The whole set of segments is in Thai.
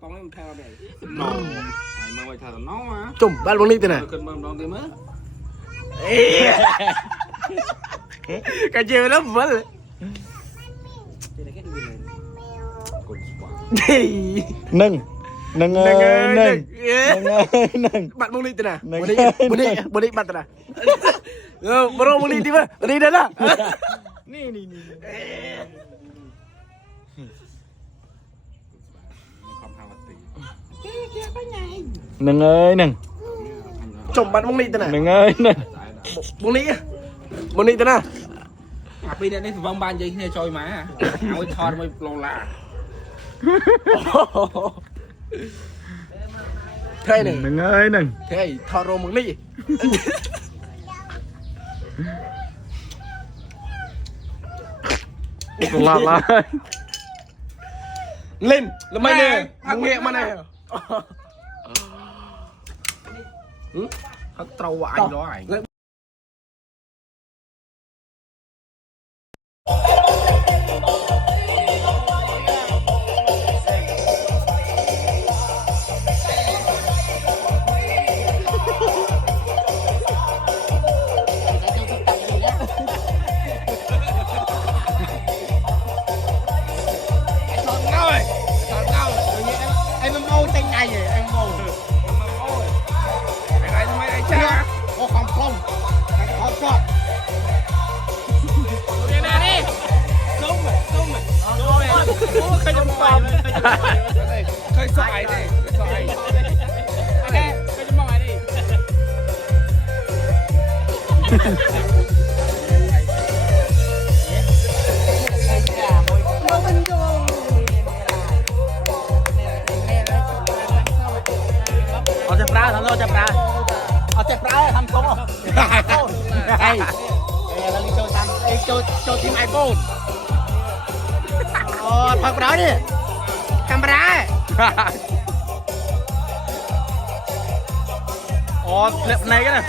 ป้องมันแพ้แบบน้องไอ้เมื่อวันถ่ายน้องมา จุ่มบ้านวงนี้ตัวไหน ขึ้นมาลองดีมั้ย กระเจียวแล้วเหมือนเลย หนึ่งหนึ่งหนึ่งบัตรวงนี้ตัวไหนบุรีบัตรตัวไหนบรมวงนี้ที่มั้ยวงนี้เด้อละนี่หนึ่งหนึ่ง จุ่มบัตรวงนี้ตัวไหน หนึ่งหนึ่ง วงนี้ตัวไหน ปีนี้ในvòng ban gì kia chơi màเอาทอดไม่ลงละ เท่หนึ่ง หนึ่งหนึ่ง เท่ทอโรมึงลี่ลาลาเล่นแล้วไม่เนี่ยมึงเงี้ยมาไหนเขาเตาไอ้ร้อยเคยสอยดิสอยโอเคเคยจะมองไอ้ดิเอาเจ็บปลาทำเอาเจ็บปลาเอาเจ็บปลาทำตรงอ่ะไอ้เราโจทำไอ้โจทีมไอโฟนอ๋อพักปลาดิทำปลาอ๋อเล็บในกันนะ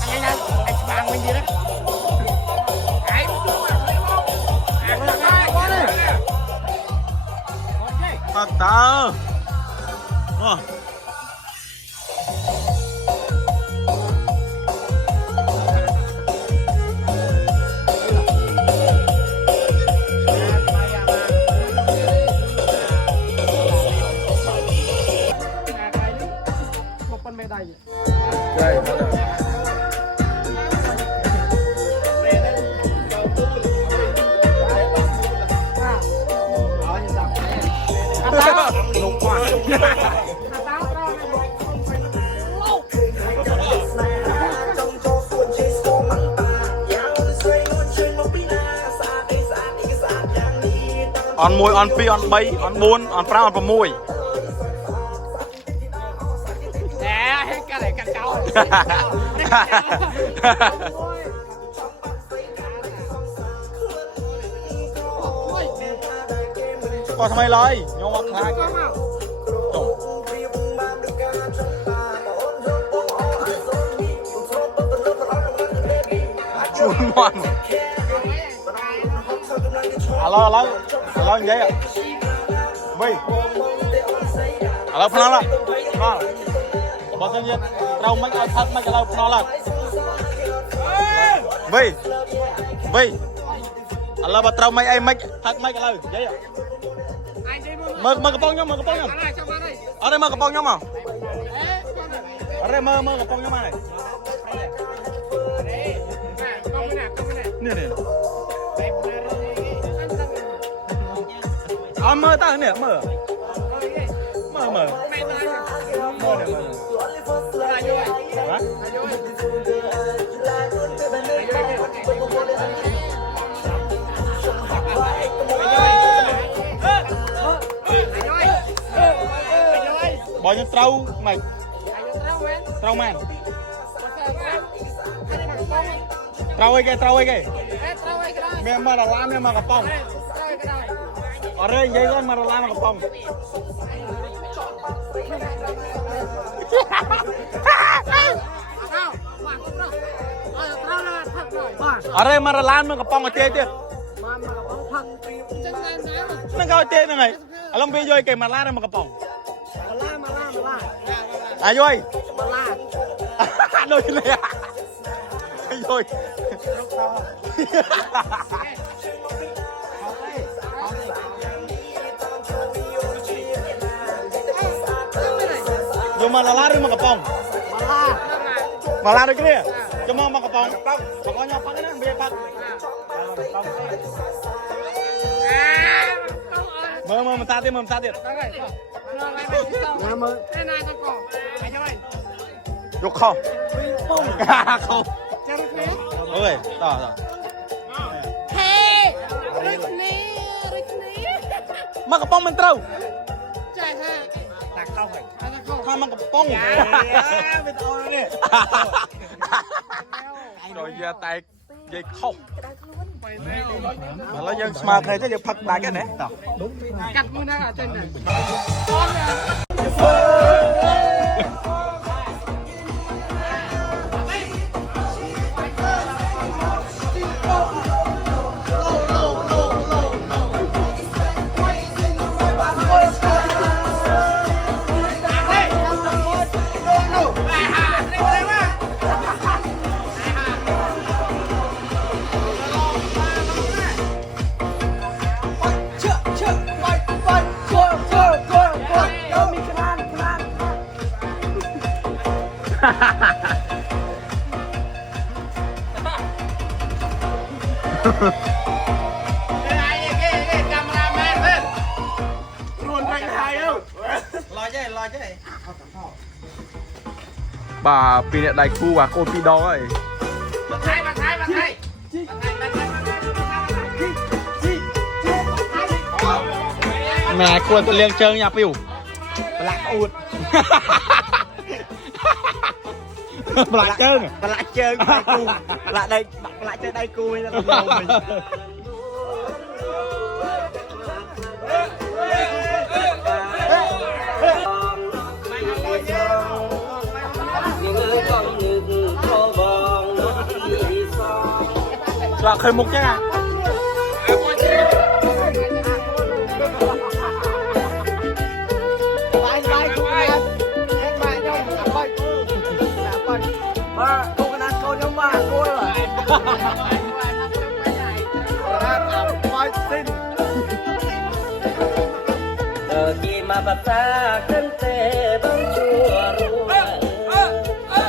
อะไรนะไอ้บางมันดีนะไอ้ตัดตาโอ้ออนมวยออนปีออนใบออนบุญออนปลาออนประมวยแหมให้กันไหนกันเจ้าก็ทำไมเลยยงวักคลายจุนมันอะไรอย่างเงี้ยไม่อะไรพนันละบอกเย็นเราไม่เอาพัดไม่จะเราพนันละไม่อะไรบอกเราไม่ไอ้ไม่พัดไม่จะเราเยอะมือกระป๋องย่อมมือกระป๋องย่อมอะไรมือกระป๋องย่อมอ่ะอะไรมือกระป๋องย่อมมาเลยเนี่ยเอามือตั้งเนี่ยมือบอลยังเต้าไหมเต้าแมนเต้าไอ้แกเมียมาละล้านเมียมากระป๋องอะไรยัยกันมาละล้านมากระป๋องอะไรมาละล้านมากระป๋องมาเตี้ย นั่นเขาเจ๊ยังไงลองไปย่อยเกมมาล่าได้มากระป๋องอาย่อยมาล่าโดยเลยอ่ะย่อยโยมาล่าหรือมากระป๋องมาล่าด้วยกันเนี่ยจะมองมากระป๋องpokoknya apa kan biar pak Mementatir. Nama. Rục không? Không. Ôi, tỏ. Hey, Rickney. Mắc bông mình trâu. Chạy ha. Tạc không phải. Thôi mắc bông. Dạ, biết thôi nè. Rồi giờ tay dây không. Mà nó dân smart này chắc giờ phật lại cái này. Cắt mũi nó ở trên này. Bà pin đại cu và cô pin đó ấy. Mẹ cô tôi liên chơi nhà piu. Lạc ụt. Lạc chơi. Lại chơi đai cu. Lại chơi đai cu là lông mình. Là khơi mục chứ à? Ba, cô cái cô nhóm ba cô rồi. Bagi ma basa kente bang chua ruang.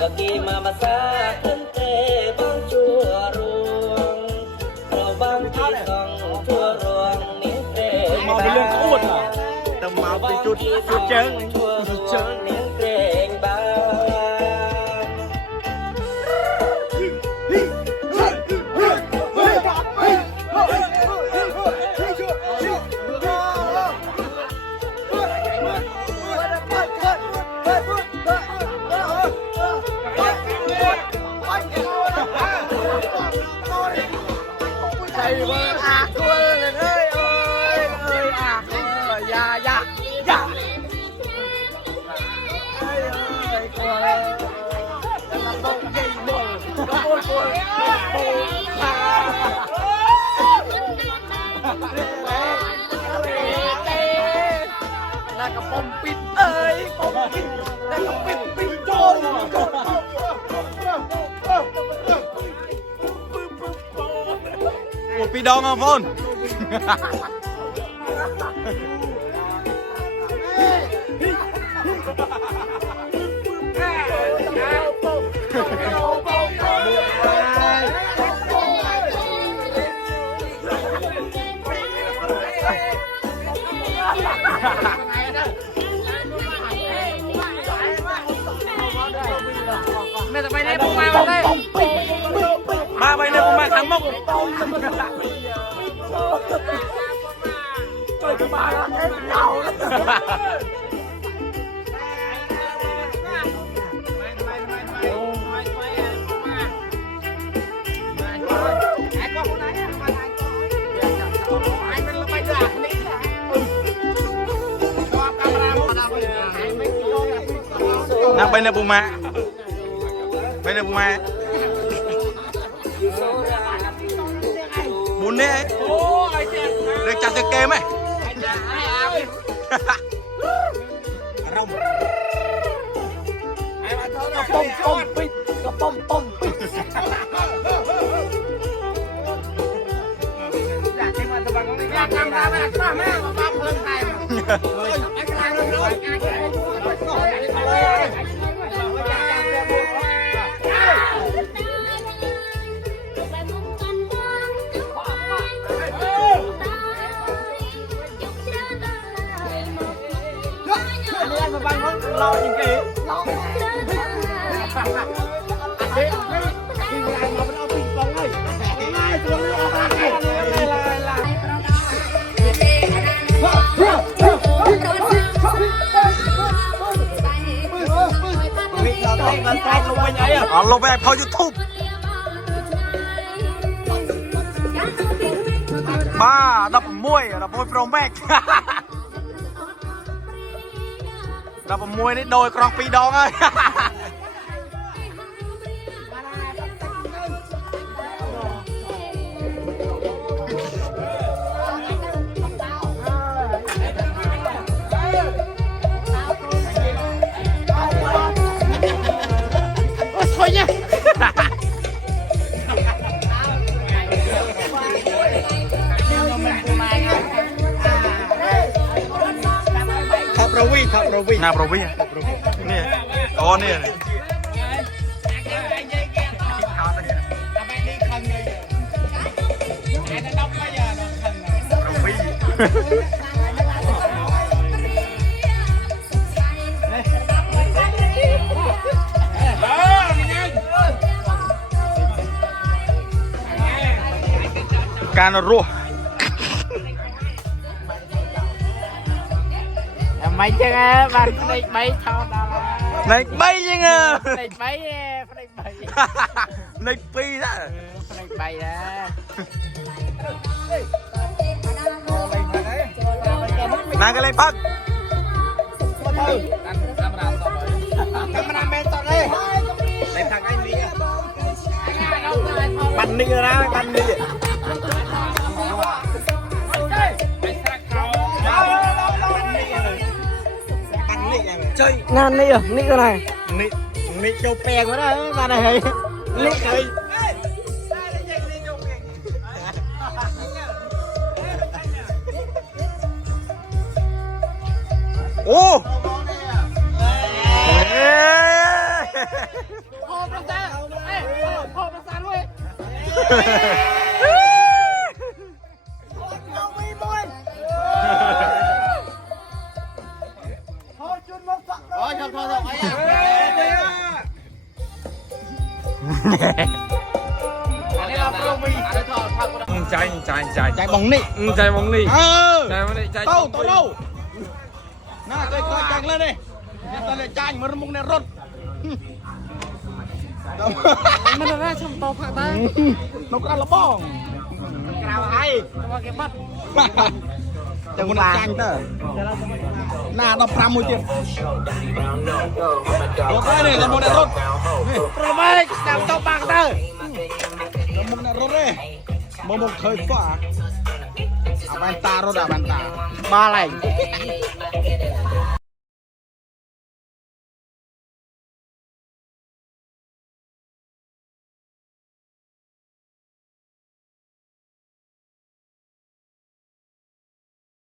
Bagi ma basa kente bang chua ruang. Pro bang kisong chua ruang ni tre. Mau đi lương cũ à? Tầm máu bị chút trơn. Chua ruang ni tre ba. Ủa pi đong không Phôn? Mày tụi bay đây bung mai vào đây. Ba bay đây cũng mang thắng mốc. Nang bay na buma. Bay na buma. Bún đấy. Được chặt được kèm ấy. ប៉ុមប៉ុមពេកក៏ប៉ុមប៉ុមពេកอยากให้มาตะบังนี่อยากทำร้านอาหารป่ะแม่มาบ้าเพลินไทยไอ้กลางเลยมาบ้านเขารอจริงๆทีมงานมาเป็นเอาปิงปองเลยง่ายตัวนี้ออกมาลงไปพอยูทูบมาดับมวยโปรแม็กดับมวยนี่โดยกรองปีดองเลยทับโรวีนาโรวีนี่อ๋อนี่การรัวmấy chứ bạn này mấy thao đà này bay chứ ngờ này bay này pi đó này bay đó nàng cái lấy phát camera bên tao đây lấy thằng anh đi bắn đi ra bắn đi chơi năn đi à nị cái này nị châu pèng quá đó ra này nị chơi ô chạy bóng nị chạy bóng nị chạy bóng nị chạy tao đâu nè coi chạy lên đi tao lại chạy mà mông này rốt mình ra trong tàu phạt ta nó có là bong cào ai mà cái bắt chẳng muốn chạy tơ nà đập ram một chuyện có cái này là một đại rốt rồi mày làm tàu bạc tơ là một đại rốt đây một khơi phá Avanta rốt Avanta ba này